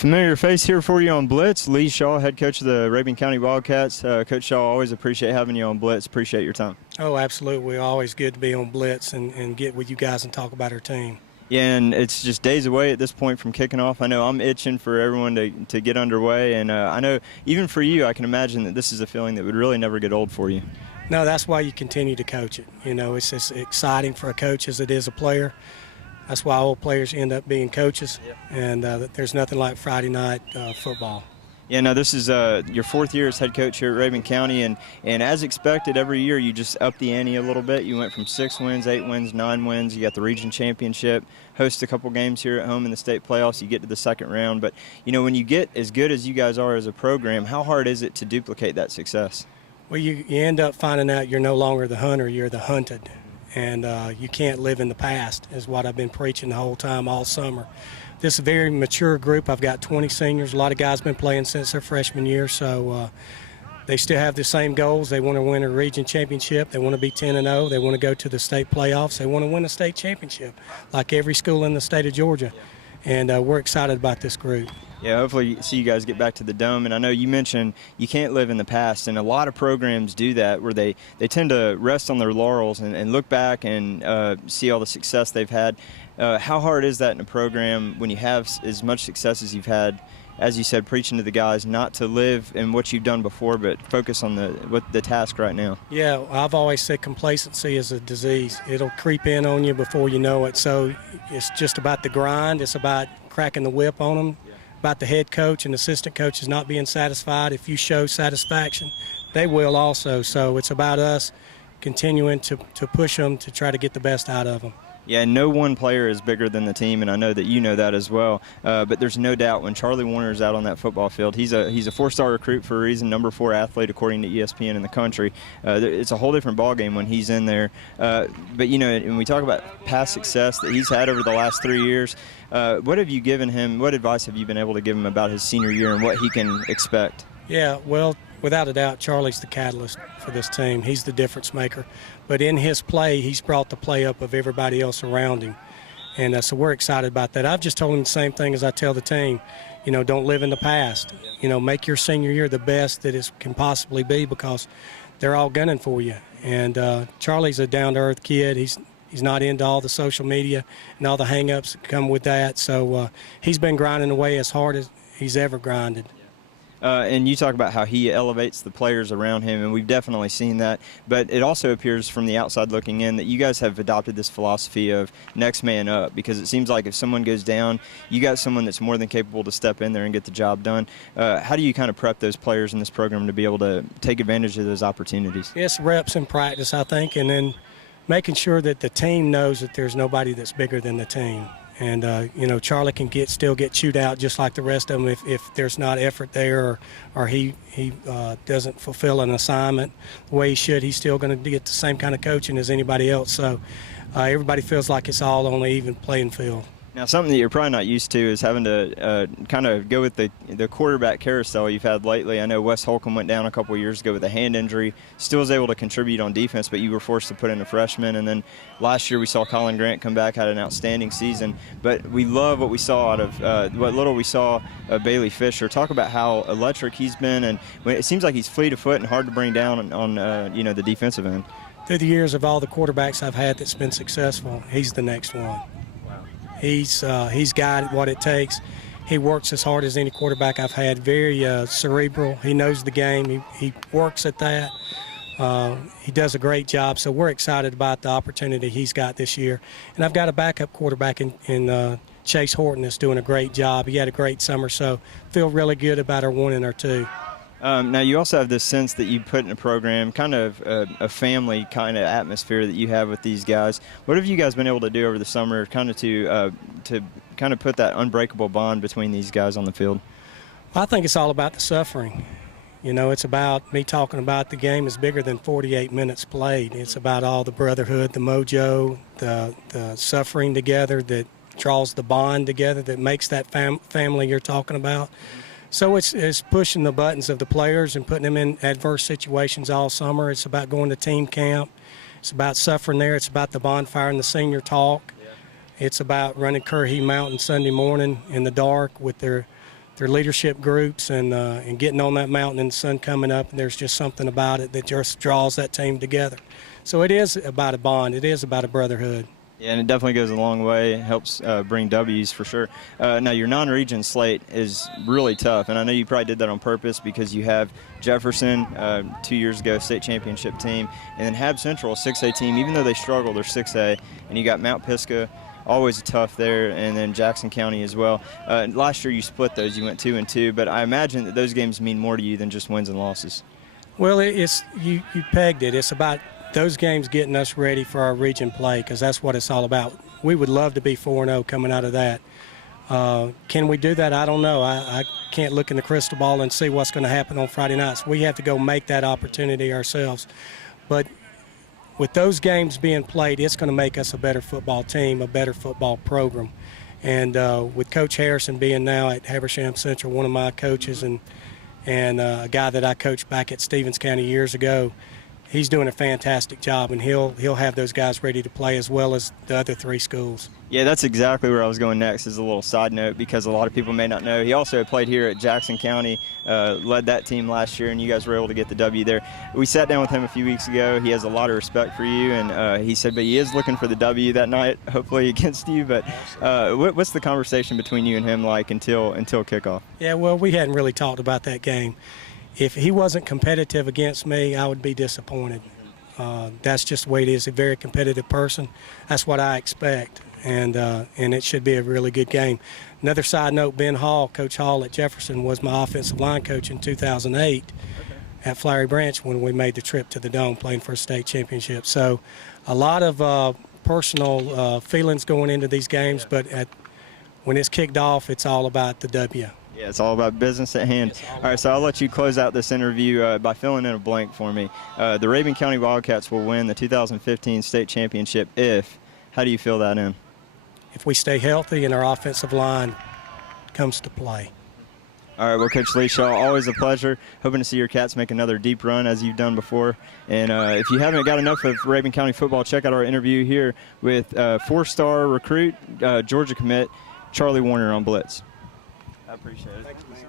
Familiar face here for you on Blitz. Lee Shaw, head coach of the Rabun County Wildcats. Coach Shaw, always appreciate having you on Blitz. Appreciate your time. Oh, absolutely. Always good to be on Blitz and get with you guys and talk about our team. Yeah, and it's just days away at this point from kicking off. I know I'm itching for everyone to get underway, and I know even for you, I can imagine that this is a feeling that would really never get old for you. No, that's why you continue to coach it. You know, it's as exciting for a coach as it is a player. That's why all players end up being coaches, and there's nothing like Friday night football. Yeah, no, this is your fourth year as head coach here at Rabun County, and as expected, every year you just up the ante a little bit. You went from 6 wins, 8 wins, 9 wins. You got the region championship, host a couple games here at home in the state playoffs. You get to the second round, but you know when you get as good as you guys are as a program, how hard is it to duplicate that success? Well, you end up finding out you're no longer the hunter, you're the hunted. And you can't live in the past is what I've been preaching the whole time, all summer. This is a very mature group. I've got 20 seniors. A lot of guys been playing since their freshman year, so they still have the same goals. They want to win a region championship. They want to be 10-0. They want to go to the state playoffs. They want to win a state championship, like every school in the state of Georgia. And we're excited about this group. Yeah, hopefully see you guys get back to the Dome. And I know you mentioned you can't live in the past, and a lot of programs do that where they tend to rest on their laurels and look back and see all the success they've had. How hard is that in a program when you have as much success as you've had, as you said, preaching to the guys not to live in what you've done before but focus on the task right now? Yeah, I've always said complacency is a disease. It'll creep in on you before you know it. So it's just about the grind. It's about cracking the whip on them. About the head coach and assistant coaches not being satisfied. If you show satisfaction, they will also. So it's about us continuing to push them to try to get the best out of them. Yeah, no one player is bigger than the team, and I know that you know that as well. But there's no doubt when Charlie Woerner is out on that football field, he's a 4-star recruit for a reason, number 4 athlete according to ESPN in the country. It's a whole different ballgame when he's in there. But, you know, when we talk about past success that he's had over the last 3 years, what have you given him, what advice have you been able to give him about his senior year and what he can expect? Yeah, well, without a doubt, Charlie's the catalyst for this team. He's the difference maker. But in his play, he's brought the play up of everybody else around him. And so we're excited about that. I've just told him the same thing as I tell the team. You know, don't live in the past. You know, make your senior year the best that it can possibly be because they're all gunning for you. And Charlie's a down-to-earth kid. He's not into all the social media and all the hang-ups that come with that. So he's been grinding away as hard as he's ever grinded. And you talk about how he elevates the players around him, and we've definitely seen that. But it also appears from the outside looking in that you guys have adopted this philosophy of next man up, because it seems like if someone goes down, you got someone that's more than capable to step in there and get the job done. How do you kind of prep those players in this program to be able to take advantage of those opportunities? It's reps and practice, I think, and then making sure that the team knows that there's nobody that's bigger than the team. And, you know, Charlie can still get chewed out just like the rest of them if there's not effort there or he doesn't fulfill an assignment the way he should. He's still going to get the same kind of coaching as anybody else. So everybody feels like it's all on an even playing field. Now, something that you're probably not used to is having to kind of go with the quarterback carousel you've had lately. I know Wes Holcomb went down a couple of years ago with a hand injury, still was able to contribute on defense, but you were forced to put in a freshman. And then last year we saw Colin Grant come back, had an outstanding season. But we love what we saw out of what little we saw of Bailey Fisher. Talk about how electric he's been, and it seems like he's fleet of foot and hard to bring down on you know, the defensive end. Through the years of all the quarterbacks I've had that's been successful, he's the next one. He's got what it takes. He works as hard as any quarterback I've had. Very cerebral. He knows the game. He works at that. He does a great job. So we're excited about the opportunity he's got this year. And I've got a backup quarterback in Chase Horton that's doing a great job. He had a great summer, so feel really good about our 1 and our 2. Now, you also have this sense that you put in a program, kind of a family kind of atmosphere that you have with these guys. What have you guys been able to do over the summer kind of to kind of put that unbreakable bond between these guys on the field? Well, I think it's all about the suffering. You know, it's about me talking about the game is bigger than 48 minutes played. It's about all the brotherhood, the mojo, the suffering together that draws the bond together that makes that family you're talking about. So it's pushing the buttons of the players and putting them in adverse situations all summer. It's about going to team camp. It's about suffering there. It's about the bonfire and the senior talk. It's about running Currahee Mountain Sunday morning in the dark with their their leadership groups and getting on that mountain and the sun coming up, and there's just something about it that just draws that team together. So it is about a bond. It is about a brotherhood. Yeah, and it definitely goes a long way. It helps bring W's for sure. Now, your non-region slate is really tough, and I know you probably did that on purpose because you have Jefferson, 2 years ago, state championship team, and then Hab Central, 6A team. Even though they struggle, they're 6A, and you got Mount Pisgah, always tough there, and then Jackson County as well. Last year you split those. You went 2-2, but I imagine that those games mean more to you than just wins and losses. Well, it's you pegged it. It's about those games getting us ready for our region play, because that's what it's all about. We would love to be 4-0 coming out of that. Can we do that? I don't know. I can't look in the crystal ball and see what's going to happen on Friday nights. We have to go make that opportunity ourselves. But with those games being played, it's going to make us a better football team, a better football program. And with Coach Harrison being now at Habersham Central, one of my coaches, and a guy that I coached back at Stevens County years ago, he's doing a fantastic job, and he'll have those guys ready to play as well as the other 3 schools. Yeah, that's exactly where I was going next as a little side note, because a lot of people may not know. He also played here at Jackson County, led that team last year, and you guys were able to get the W there. We sat down with him a few weeks ago. He has a lot of respect for you, and he said, but he is looking for the W that night, hopefully against you. But what's the conversation between you and him like until kickoff? Yeah, well, we hadn't really talked about that game. If he wasn't competitive against me, I would be disappointed. That's just the way it is. A very competitive person. That's what I expect, and it should be a really good game. Another side note, Ben Hall, Coach Hall at Jefferson, was my offensive line coach in 2008 at Flowery Branch when we made the trip to the Dome playing for a state championship. So a lot of personal feelings going into these games, but when it's kicked off, it's all about the W. Yeah, it's all about business at hand. All right, so I'll let you close out this interview by filling in a blank for me. The Rabun County Wildcats will win the 2015 state championship if. How do you fill that in? If we stay healthy and our offensive line comes to play. All right, well, Coach Leashaw, always a pleasure. Hoping to see your Cats make another deep run as you've done before. And if you haven't got enough of Rabun County football, check out our interview here with 4-star recruit, Georgia commit, Charlie Woerner on Blitz. I appreciate it. Thank you, man.